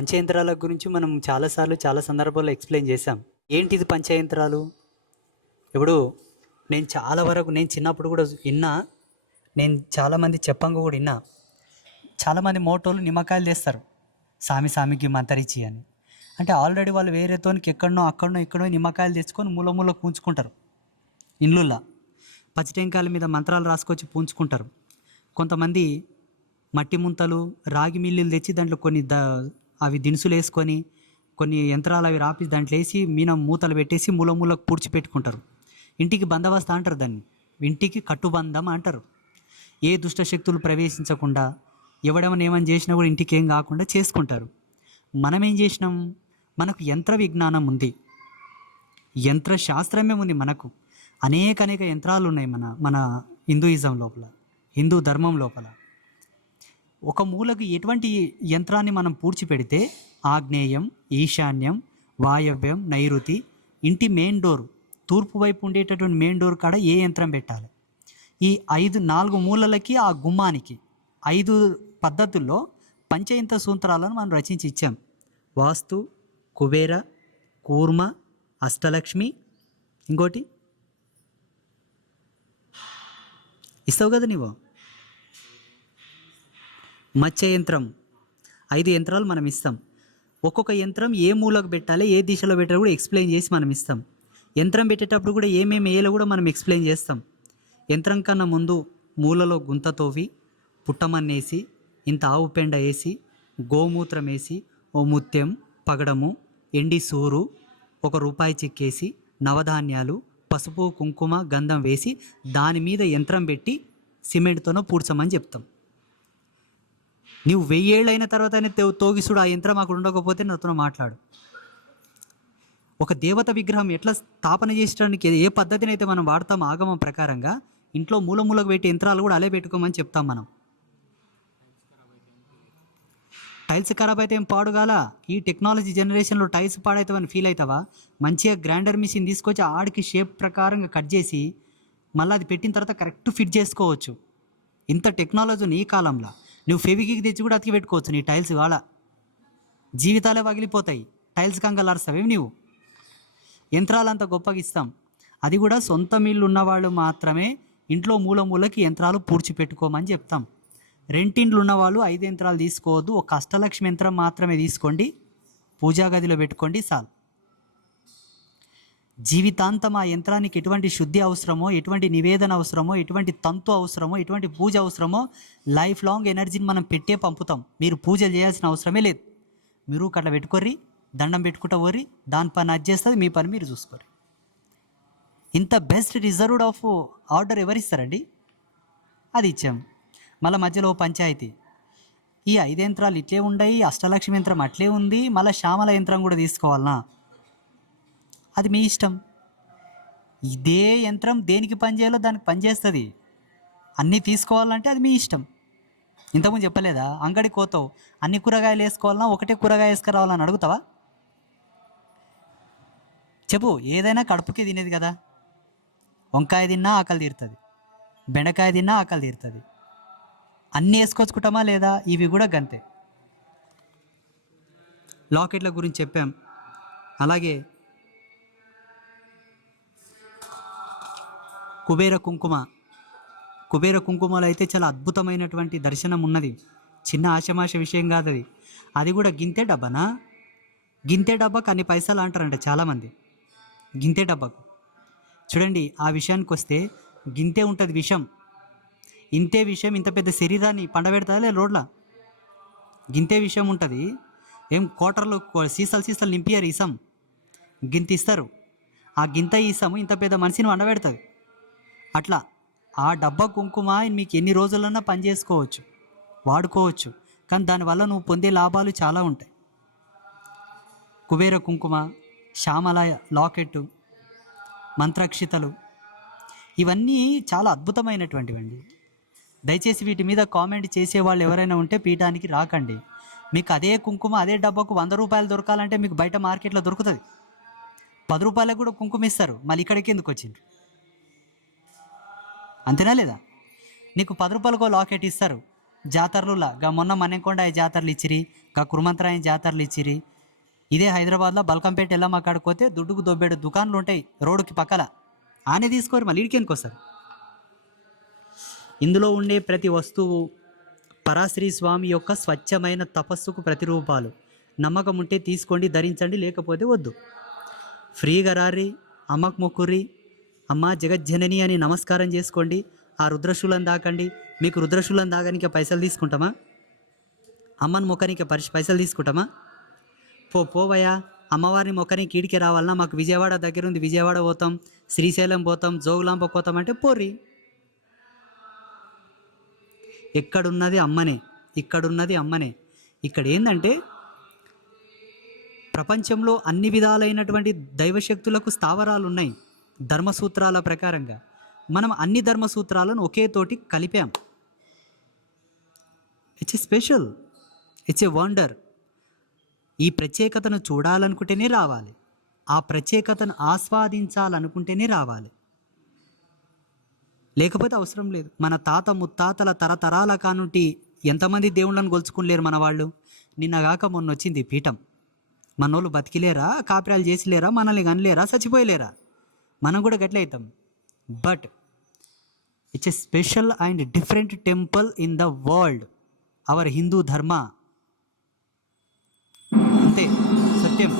పంచయంత్రాల గురించి మనం చాలాసార్లు చాలా సందర్భాల్లో ఎక్స్ప్లెయిన్ చేశాం. ఏంటిది పంచయంత్రాలు? ఇప్పుడు నేను చిన్నప్పుడు కూడా విన్నా, నేను చాలామంది చెప్పంగా కూడా విన్నా. చాలామంది మోటోళ్ళు నిమ్మకాయలు తెస్తారు, సామికి మంతరిచి అని. అంటే ఆల్రెడీ వాళ్ళు వేరేతోనికి అక్కడనో నిమ్మకాయలు తెచ్చుకొని మూల మూల పూంచుకుంటారు. ఇండ్లుల్లా పచ్చిటెంకాయల మీద మంత్రాలు రాసుకొచ్చి పూంచుకుంటారు. కొంతమంది మట్టి ముంతలు, రాగి మిల్లులు తెచ్చి దాంట్లో అవి దినుసులు వేసుకొని కొన్ని యంత్రాలు అవి రాపి దాంట్లో వేసి మూతలు పెట్టేసి మూల మూలకు పూడ్చిపెట్టుకుంటారు. ఇంటికి బందోబస్తు అంటారు దాన్ని, ఇంటికి కట్టుబంధం అంటారు. ఏ దుష్టశక్తులు ప్రవేశించకుండా, ఎవడేమైనా ఏమని చేసినా కూడా ఇంటికి ఏం కాకుండా చేసుకుంటారు. మనం ఏం చేసినాం? మనకు యంత్ర విజ్ఞానం ఉంది, యంత్ర శాస్త్రమే ఉంది. మనకు అనేక యంత్రాలు ఉన్నాయి మన హిందూయిజం లోపల, హిందూ ధర్మం లోపల. ఒక మూలకు ఎటువంటి యంత్రాన్ని మనం పూడ్చిపెడితే ఆగ్నేయం, ఈశాన్యం, వాయవ్యం, నైరుతి, ఇంటి మెయిన్ డోర్ తూర్పు వైపు ఉండేటటువంటి మెయిన్ డోర్ కాడ ఏ యంత్రం పెట్టాలి, ఈ 4 మూలలకి, ఆ గుమ్మానికి 5 పద్ధతుల్లో పంచయంత్ర సూత్రాలను మనం రచించి ఇచ్చాం. వాస్తు, కుబేర, కూర్మ, అష్టలక్ష్మి, ఇంకోటి ఇస్తావు కదా నీవు, మత్స్య యంత్రం. 5 యంత్రాలు మనం ఇస్తాం. ఒక్కొక్క యంత్రం ఏ మూలకు పెట్టాలి, ఏ దిశలో పెట్టాలో కూడా ఎక్స్ప్లెయిన్ చేసి మనం ఇస్తాం. యంత్రం పెట్టేటప్పుడు కూడా ఏమేమి వేయాలో కూడా మనం ఎక్స్ప్లెయిన్ చేస్తాం. యంత్రం కన్నా ముందు మూలలో గుంత తోవి, పుట్టమన్నేసి, ఇంత ఆవు పెండ వేసి, గోమూత్రం వేసి, ఓ ముత్యం, పగడము, ఎండి సూరు, 1 రూపాయి చెక్కేసి, నవధాన్యాలు, పసుపు, కుంకుమ, గంధం వేసి దాని మీద యంత్రం పెట్టి సిమెంట్తోనో పూడ్చమని చెప్తాం. నువ్వు 1000 ఏళ్ళు అయిన తర్వాతనే తోగిసుడు ఆ యంత్రం అక్కడ ఉండకపోతే నాతో మాట్లాడు. ఒక దేవత విగ్రహం ఎట్లా స్థాపన చేసడానికి ఏ పద్ధతిని అయితే మనం వాడతాం ఆగమం ప్రకారంగా, ఇంట్లో మూలకు పెట్టి యంత్రాలు కూడా అలే పెట్టుకోమని చెప్తాం మనం. టైల్స్ ఖరాబ్ అయితే ఏం పాడుగాల, ఈ టెక్నాలజీ జనరేషన్లో టైల్స్ పాడవుతావని ఫీల్ అవుతావా? మంచిగా గ్రైండర్ మిషన్ తీసుకొచ్చి ఆడికి షేప్ ప్రకారంగా కట్ చేసి మళ్ళీ అది పెట్టిన తర్వాత కరెక్ట్ ఫిట్ చేసుకోవచ్చు. ఇంత టెక్నాలజీ ఈ కాలంలో నువ్వు ఫెవికిక్ తెచ్చి కూడా అతికి పెట్టుకోవచ్చు. నీ టైల్స్ కాల జీవితాలే పగిలిపోతాయి, టైల్స్ కంగలారుస్తావేమి నీవు. యంత్రాలంతా గొప్పగా ఇస్తాం. అది కూడా సొంత మిల్లు ఉన్నవాళ్ళు మాత్రమే ఇంట్లో మూలకి యంత్రాలు పూడ్చిపెట్టుకోమని చెప్తాం. రెంటిండ్లు ఉన్నవాళ్ళు 5 యంత్రాలు తీసుకోవద్దు, ఒక అష్టలక్ష్మి యంత్రం మాత్రమే తీసుకోండి, పూజా గదిలో పెట్టుకోండి చాలు. జీవితాంతం ఆ యంత్రానికి ఎటువంటి శుద్ధి అవసరమో, ఎటువంటి నివేదన అవసరమో, ఎటువంటి తంతు అవసరమో, ఎటువంటి పూజ అవసరమో లైఫ్ లాంగ్ ఎనర్జీని మనం పెట్టే పంపుతాం. మీరు పూజలు చేయాల్సిన అవసరమే లేదు. మీరు అట్లా పెట్టుకోర్రి, దండం పెట్టుకుంటా పోర్రి, దాని పని అది చేస్తుంది, మీ పని మీరు చూసుకోర్రి. ఇంత బెస్ట్ రిజర్వ్డ్ ఆఫ్ ఆర్డర్ ఎవరిస్తారండి? అది ఇచ్చాం. మళ్ళీ మధ్యలో పంచాయతీ, ఈ 5 యంత్రాలు ఇట్లే ఉన్నాయి, అష్టలక్ష్మి యంత్రం అట్లే ఉంది, మళ్ళీ శ్యామల యంత్రం కూడా తీసుకోవాలనా? అది మీ ఇష్టం. ఇదే యంత్రం దేనికి పనిచేయాలో దానికి పనిచేస్తుంది. అన్నీ తీసుకోవాలంటే అది మీ ఇష్టం. ఇంతకుముందు చెప్పలేదా, అంగడికి పోతావు, అన్ని కూరగాయలు వేసుకోవాలన్నా ఒకటే కూరగాయ వేసుకురావాలని అడుగుతావా? చెప్పు, ఏదైనా కడుపుకి తినేది కదా. వంకాయ తిన్నా ఆకలి తీరుతుంది, బెండకాయ తిన్నా ఆకలి తీరుతుంది. అన్నీ వేసుకొచ్చుకుంటామా లేదా? ఇవి కూడా గంతే. లాకెట్ల గురించి చెప్పాం. అలాగే కుబేర కుంకుమలో అయితే చాలా అద్భుతమైనటువంటి దర్శనం ఉన్నది. చిన్న ఆశమాష విషయం కాదు అది. అది కూడా గింతే డబ్బానా? గింతే డబ్బాకు అన్ని పైసలు అంటారంట చాలామంది. గింతే డబ్బాకు చూడండి, ఆ విషయానికి వస్తే గింతే ఉంటుంది విషం. ఇంతే విషయం ఇంత పెద్ద శరీరాన్ని పండబెడతా లేదు రోడ్ల. గింతే విషయం ఉంటుంది. ఏం కోటర్లు సీసాలు నింపియారు ఇసం, గింత ఇస్తారు. ఆ గింత ఇసము ఇంత పెద్ద మనిషిని వండబెడుతుంది. అట్లా ఆ డబ్బా కుంకుమ మీకు ఎన్ని రోజులన్నా పని చేసుకోవచ్చు, వాడుకోవచ్చు. కానీ దానివల్ల నువ్వు పొందే లాభాలు చాలా ఉంటాయి. కుబేర కుంకుమ, శ్యామల లాకెట్టు, మంత్రాక్షితలు, ఇవన్నీ చాలా అద్భుతమైనటువంటివండి. దయచేసి వీటి మీద కామెంట్ చేసేవాళ్ళు ఎవరైనా ఉంటే పీఠానికి రాకండి. మీకు అదే కుంకుమ అదే డబ్బాకు 100 రూపాయలు దొరకాలంటే మీకు బయట మార్కెట్లో దొరుకుతుంది. 10 రూపాయలకు కూడా కుంకుమ ఇస్తారు. మళ్ళీ ఇక్కడికి ఎందుకు వచ్చిండ్రు? అంతేనా లేదా? నీకు 10 రూపాయలకు లాకెట్ ఇస్తారు, జాతరలులా మొన్న మన్నెకొండ జాతరలు ఇచ్చిరి, కురుమంత్రాయన జాతరలు ఇచ్చిరి. ఇదే హైదరాబాద్లో బల్కంపేట ఎల్లమ్మ కాడికి పోతే దుడ్డుకు దొబ్బేడు దుకాణాలు ఉంటాయి రోడ్డుకి పక్కల. ఆనే తీసుకోరు, మళ్ళీ ఇడికేనికి వస్తారు. ఇందులో ఉండే ప్రతి వస్తువు పరాశ్రీ స్వామి యొక్క స్వచ్ఛమైన తపస్సుకు ప్రతిరూపాలు. నమ్మకం ఉంటే తీసుకోండి, ధరించండి, లేకపోతే వద్దు. ఫ్రీగా రారి, అమ్మకు మొక్కుర్రి, అమ్మ జగజ్జనని అని నమస్కారం చేసుకోండి. ఆ రుద్రశూలం దాకండి. మీకు రుద్రశూలం దాకానికి పైసలు తీసుకుంటామా? అమ్మని మొక్కనికి పైసలు తీసుకుంటామా? పోవయ్యా, అమ్మవారిని మొక్కనికి ఈడికి రావాలన్నా మాకు విజయవాడ దగ్గర ఉంది, విజయవాడ పోతాం, శ్రీశైలం పోతాం, జోగులాంబ పోతాం అంటే పోర్రి. ఎక్కడున్నది అమ్మనే, ఇక్కడున్నది అమ్మనే. ఇక్కడ ఏంటంటే ప్రపంచంలో అన్ని విధాలైనటువంటి దైవశక్తులకు స్థావరాలు ఉన్నాయి ధర్మసూత్రాల ప్రకారంగా. మనం అన్ని ధర్మసూత్రాలను ఒకే తోటి కలిపాం. It's a special, it's a wonder. ఈ ప్రత్యేకతను చూడాలనుకుంటేనే రావాలి, ఆ ప్రత్యేకతను ఆస్వాదించాలనుకుంటేనే రావాలి, లేకపోతే అవసరం లేదు. మన తాత ముత్తాతల తరతరాల కానుంటి ఎంతమంది దేవుళ్ళను గొలుచుకునిలేరు మన వాళ్ళు. నిన్నగాక మొన్న వచ్చింది పీఠం. మనోళ్ళు బతికిలేరా, కాపురాలు చేసిలేరా, మనల్ని కనలేరా, చచ్చిపోయలేరా? మనం కూడా గట్లే అవుతాం. But it's a special and different temple in the world, our Hindu dharma. అంతే, సత్యం.